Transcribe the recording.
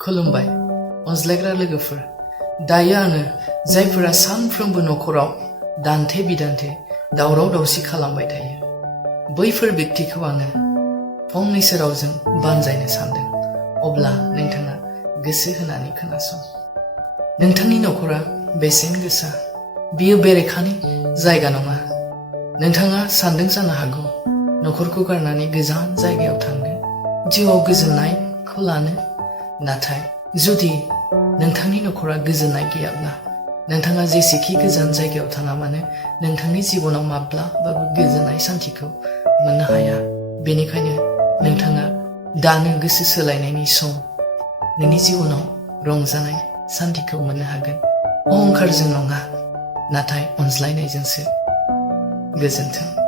खुलुमबाय अनज्लायग्रा लोगोफोर। दायो आङो जायफोरा सानफ्रोमबो नखराव दान्थे बिदान्थे दावराव दावसि खालामबाय थायो बैफोर व्यक्तिखौ आङो फंनैसो रावजों बानजायनो सानदों। अब्ला नोंथाङा गोसो होनानै खोनासं। नोंथांनि नखरा बेसेन गोसा, बियो बेरेखानि जायगा नङा। नोंथाङा सानदों जानो हागौ नखरखौ गारनानै गोजान जायगायाव थांनो, जिउआव गोजोननायखौ लानो। नाथाय जुदि नोंथांनि नखरा गोजोननाय गैयाब्ला नोंथाङा जेसेखि गोजान जायगायाव थाङा मानो नोंथांनि जिबनाव माब्लाबाबो गोजोननाय सान्थिखौ मोननो हाया। बेनिखायनो नोंथाङा दानो गोसो सोलायनायनि सम। नोंनि जिबनाव रंजानाय सान्थिखौ मोननो हागोन। अहंखारजों नङा, नाथाय अनज्लायनायजोंसो। गोजोन्थों।